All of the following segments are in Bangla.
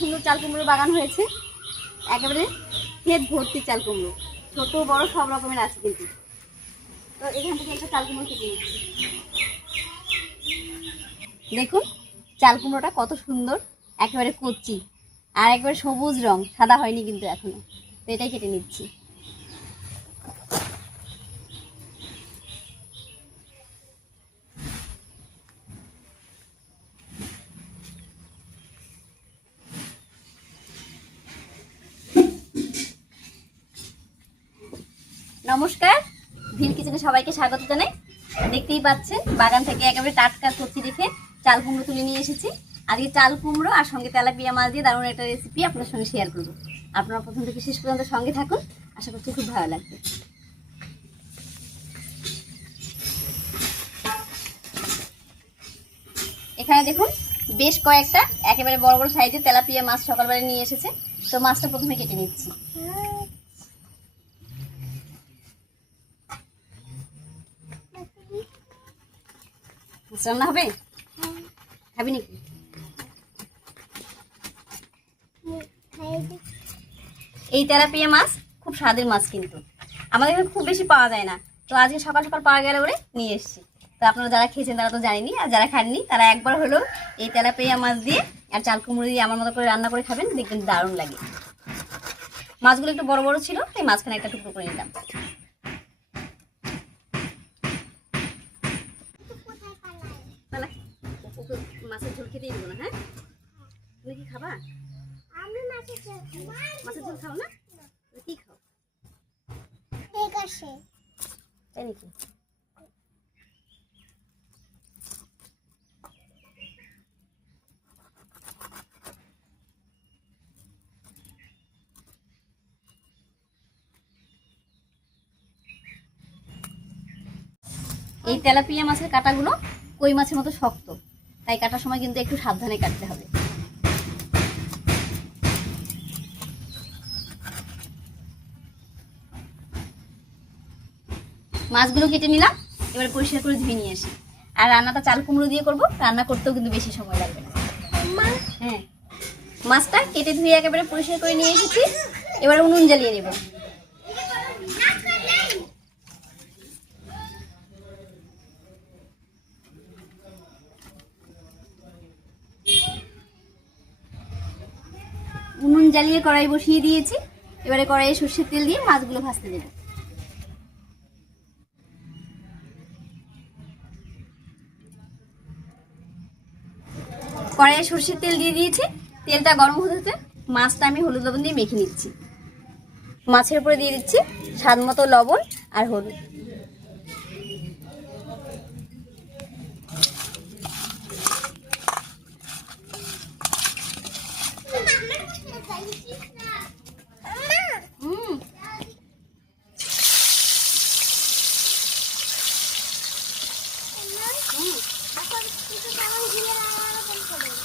সুন্দর চাল কুমড়োর বাগান হয়েছে, একেবারে ক্ষেত ভর্তি চাল কুমড়ো, ছোট বড় সব রকমের আছে কিন্তু। তো এখান থেকে একটা চাল কুমড়ো কেটে নিচ্ছি। দেখুন চাল কুমড়োটা কত সুন্দর, একেবারে কচি আর একেবারে সবুজ রং, সাদা হয়নি কিন্তু এখনো। তো এটাই কেটে নিচ্ছি। নমস্কার, ভিল কিচেনে সবাইকে স্বাগত জানাই। দেখতেই পাচ্ছেন বাগান থেকে একেবারে টাটকা কচি রেখে চাল কুমড়ো তুলে নিয়ে এসেছি। আজকে চাল কুমড়ো আর সঙ্গে তেলাপিয়া মাছ দিয়ে দারুণ একটা রেসিপি আপনার সঙ্গে শেয়ার করবো। আপনারা প্রথম থেকে শেষ পর্যন্ত সঙ্গে থাকুন, আশা করছি খুব ভালো লাগবে। এখানে দেখুন বেশ কয়েকটা একেবারে বড় বড় সাইজের তেলাপিয়া মাছ সকালবেলা নিয়ে এসেছে। তো মাছটা প্রথমে কেটে নিচ্ছি। রান্না হবে, খাবি নাকি? এই তেলাপিয়া মাছ খুব স্বাদের মাছ, কিন্তু আমাদের এখানে খুব বেশি পাওয়া যায় না। তো আজকে সকাল সকাল পাওয়া গেলে বলে নিয়ে এসেছি। তো আপনারা যারা খেয়েছেন তারা তো জানেনি, আর যারা খাননি তারা একবার হলেও এই তেলাপিয়া মাছ দিয়ে আর চাল কুমড়ো দিয়ে আমার মতো করে রান্না করে খাবেন, দেখবেন দারুণ লাগে। মাছগুলো একটু বড় বড় ছিল, তাই মাঝখানে একটা টুকরো করে নিলাম। মাছের ঝোল খেতেই দেবো না, হ্যাঁ? তুমি কি খাবা? আমি মাছের ঝোল খাই। মাছের ঝোল খাও না? কি খাও? ঠিক আছে, তাই নাকি? এই তেলাপিয়া মাছের কাঁটাগুলো কই মাছের মতো শক্ত, তাই কাটার সময় কিন্তু একটু সাবধানে কাটতে হবে। মাছগুলো কেটে নিলাম, এবার পরিষ্কার করে ধুয়ে নিয়ে আসি। আর রান্নাটা চাল কুমড়ো দিয়ে করবো, রান্না করতেও কিন্তু বেশি সময় লাগবে না। হ্যাঁ, মাছটা কেটে ধুয়ে একেবারে পরিষ্কার করে নিয়ে এসেছি। এবার উনুন জ্বালিয়ে নেব। উনুন জ্বালিয়ে কড়াই বসিয়ে দিয়েছি। এবারে কড়াইয়ে সর্ষের তেল দিয়ে মাছগুলো ভাজতে দেব। কড়াইয়ে সর্ষের তেল দিয়ে দিয়েছি, তেলটা গরম হতে হতে মাছটা আমি হলুদ লবণ দিয়ে মেখে নিচ্ছি। মাছের উপরে দিয়ে দিচ্ছি স্বাদ মতো লবণ আর হলুদ।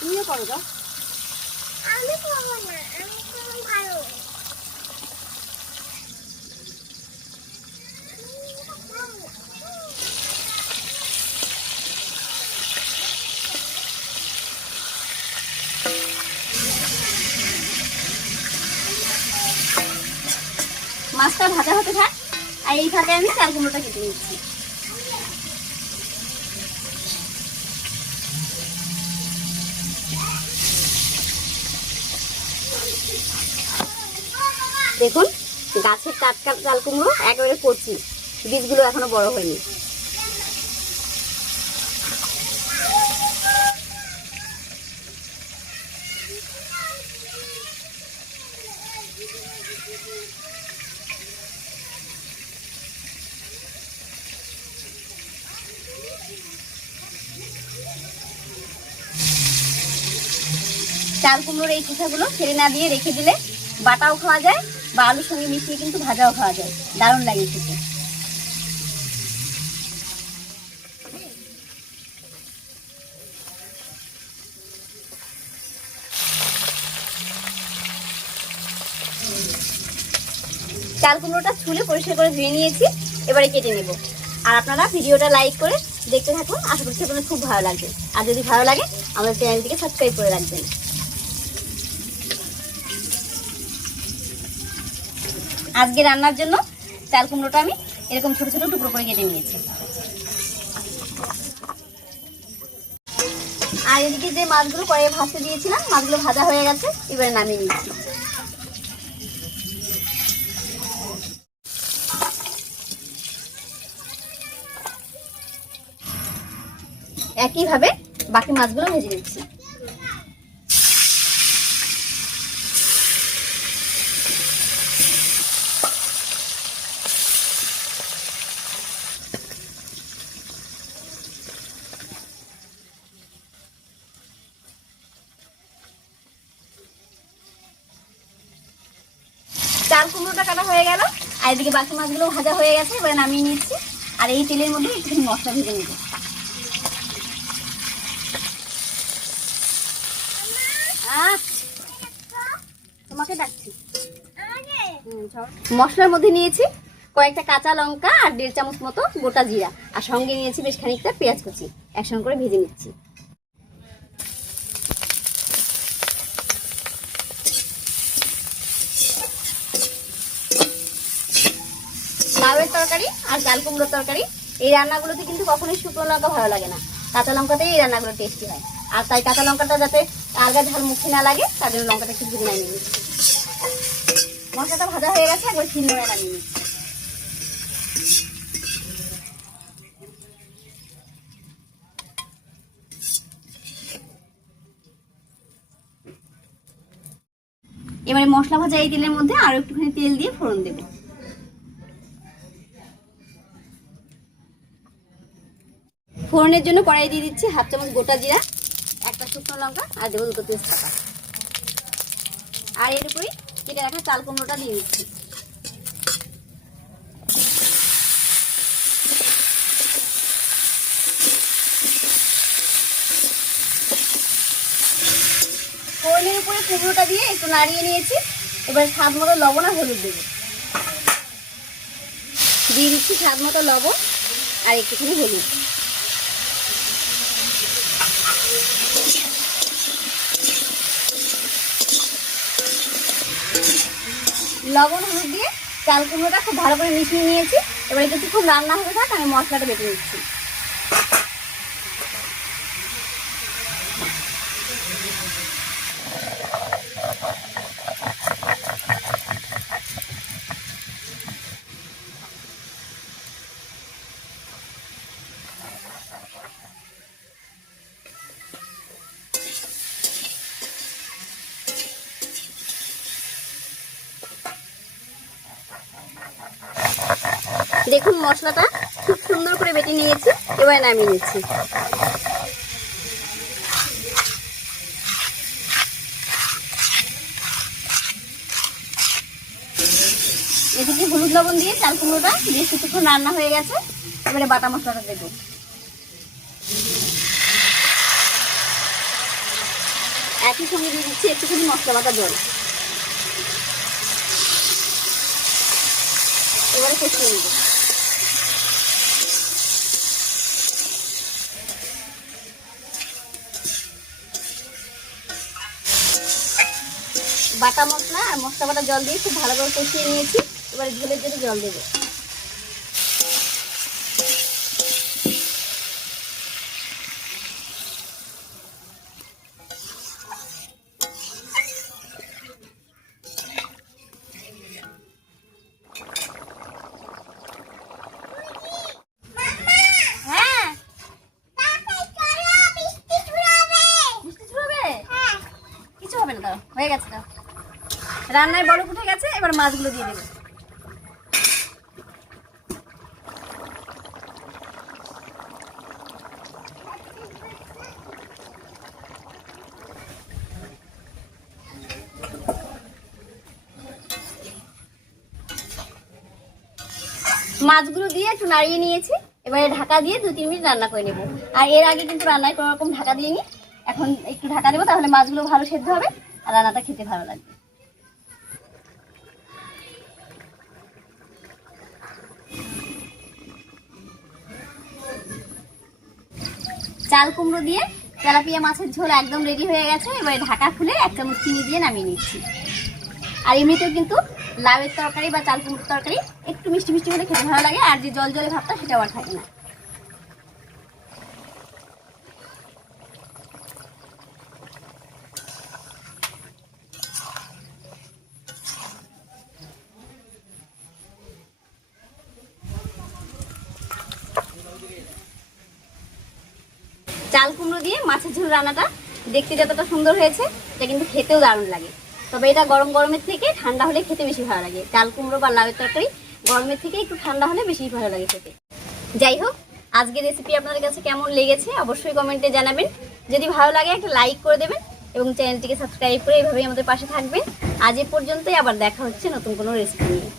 তুমিও করো তো? আমি খাবো না, আমি খাবো ভালো। মাছটা ভাজা হতে থাক, আর এই ফাঁকে আমি চাল কুমড়োটা কেটে নিচ্ছি। দেখুন গাছের টাটকা চাল কুমড়ো, একেবারে কচি, বীজগুলো এখনো বড় হয়নি। চাল কুমড়োর এই খোসাগুলো ফেলে না দিয়ে রেখে দিলে বাটাও খাওয়া যায় বা আলুর সঙ্গে মিশিয়ে কিন্তু ভাজাও খাওয়া যায়, দারুণ লাগে খেতে। চাল কুমড়োটা ছুলে পরিষ্কার করে ধুয়ে নিয়েছি, এবারে কেটে নেব। আর আপনারা ভিডিওটা লাইক করে দেখতে থাকুন, আশা করছি আপনাদের খুব ভালো লাগবে। আর যদি ভালো লাগে আমাদের চ্যানেলটিকে সাবস্ক্রাইব করে রাখবেন। আজকে রান্নার জন্য চাল কুমড়োটা আমি এরকম ছোট ছোট টুকরো করে কেটে নিয়েছি। আর এদিকে যে মাছগুলো কড়াইয়ে ভাজতে দিয়েছিলাম, মাছগুলো ভাজা হয়ে গেছে, এবারে নামিয়ে নিচ্ছি। একইভাবে বাকি মাছগুলো ভেজে নিচ্ছি। চাল কুমড়োটা কাটা হয়ে গেল, আর এদিকে বাকি মাছগুলো ভাজা হয়ে গেছে, এবারে নামিয়ে নিচ্ছি। আর এই তেলের মধ্যে একটু মশলা ভেজে নেব। তোমাকে ডাকছি। মশলার মধ্যে নিয়েছি কয়েকটা কাঁচা লঙ্কা আর 1.5 চামচ মতো গোটা জিরা, আর সঙ্গে নিয়েছি বেশ খানিকটা পেঁয়াজ কুচি, একসঙ্গে করে ভেজে নিচ্ছি। লাউয়ের তরকারি আর চাল কুমড়োর তরকারি, এই রান্নাগুলোতে কিন্তু কখনোই শুকনো লঙ্কা ভালো লাগে না, কাঁচা লঙ্কাতেই এই রান্নাগুলো টেস্টি হয়। আর তাই কাঁচা লঙ্কাটা যাতে আলগা ঝাল মুখে না লাগে, তার জন্য লঙ্কাটা একটু ভেজে নামিয়ে নিচ্ছি। মশলাটা ভাজা হয়ে গেছে, একবার শিলনোড়ায় নামিয়ে নিচ্ছি। এবারে মশলা ভাজা এই তেলের মধ্যে আরো একটুখানি তেল দিয়ে ফোড়ন দেব। ফোড়নের জন্য কড়াই দিয়ে দিচ্ছি 1/2 চামচ গোটা জিরা, একটা শুকনো লঙ্কা, আর দেবো 2 তেজপাতা। আর এর উপরে কেটে রাখা চাল কুমড়োটা দিয়ে দিচ্ছি। ফোড়নের উপরে কুমড়োটা দিয়ে একটু নাড়িয়ে নিয়েছি। এবার স্বাদ মতো লবণ আর হলুদ দেবো। দিয়ে দিচ্ছি স্বাদ মতো লবণ আর একটুখানি হলুদ। লবণ হলুদ দিয়ে চাল কুমড়োটা খুব ভালো করে মিশিয়ে নিয়েছি। এবার একটু খুব রান্না হয়ে থাক, আমি মশলাটা বেটে নিচ্ছি। দেখুন মশলাটা খুব সুন্দর করে বেটে নিয়েছি, এবার নামিয়ে নিচ্ছি। এদিকে হলুদ লবণ দিয়ে চাল কুমড়োটা বেশ কিছুক্ষণ রান্না হয়ে গেছে, এবারে বাটা মশলাটা দেবো। একই সঙ্গে দিয়ে দিচ্ছি একটুখানি মশলা বাটা জল। এবারে কষিয়ে নেব। বাটা মশলা আর মশলা বাটা জল দিয়ে খুব ভালো করে কষিয়ে নিয়েছি। এবারে ঝোলের জন্য জল দেবো। হয়ে গেছে, রান্নায় বড় উঠে গেছে, এবার মাছগুলো দিয়ে দেবো। মাছগুলো দিয়ে একটু নাড়িয়ে নিয়েছি, এবারে ঢাকা দিয়ে 2-3 মিনিট রান্না করে নেব। আর এর আগে কিন্তু রান্নায় কোনো রকম ঢাকা দিয়ে নি, এখন একটু ঢাকা দেবো, তাহলে মাছগুলো ভালো সেদ্ধ হবে আর রান্নাটা খেতে ভালো লাগবে। চাল কুমড়ো দিয়ে তেলাপিয়া মাছের ঝোল একদম রেডি হয়ে গেছে। এবারে ঢাকা খুলে 1 চামচ চিনি দিয়ে নামিয়ে নিচ্ছি। আর এমনিতেও কিন্তু লাউয়ের তরকারি বা চাল কুমড়োর তরকারি একটু মিষ্টি মিষ্টি হলে খেতে ভালো লাগে, আর যে জল জলে ভাবটা সেটাও আর থাকে না। চাল কুমড়ো দিয়ে মাছের ঝোল রান্নাটা দেখতে যতটা সুন্দর হয়েছে, এটা কিন্তু খেতেও দারুণ লাগে। তবে এটা গরম গরমের থেকে ঠান্ডা হলে খেতে বেশি ভালো লাগে। চাল কুমড়ো বা লাউয়ের তরকারি গরমের থেকে একটু ঠান্ডা হলে বেশি ভালো লাগে খেতে। যাই হোক, আজকের রেসিপি আপনাদের কাছে কেমন লেগেছে অবশ্যই কমেন্টে জানাবেন। যদি ভালো লাগে একটা লাইক করে দেবেন এবং চ্যানেলটিকে সাবস্ক্রাইব করে এইভাবেই আমাদের পাশে থাকবেন। আজ এ পর্যন্তই, আবার দেখা হচ্ছে নতুন কোনো রেসিপি নিয়ে।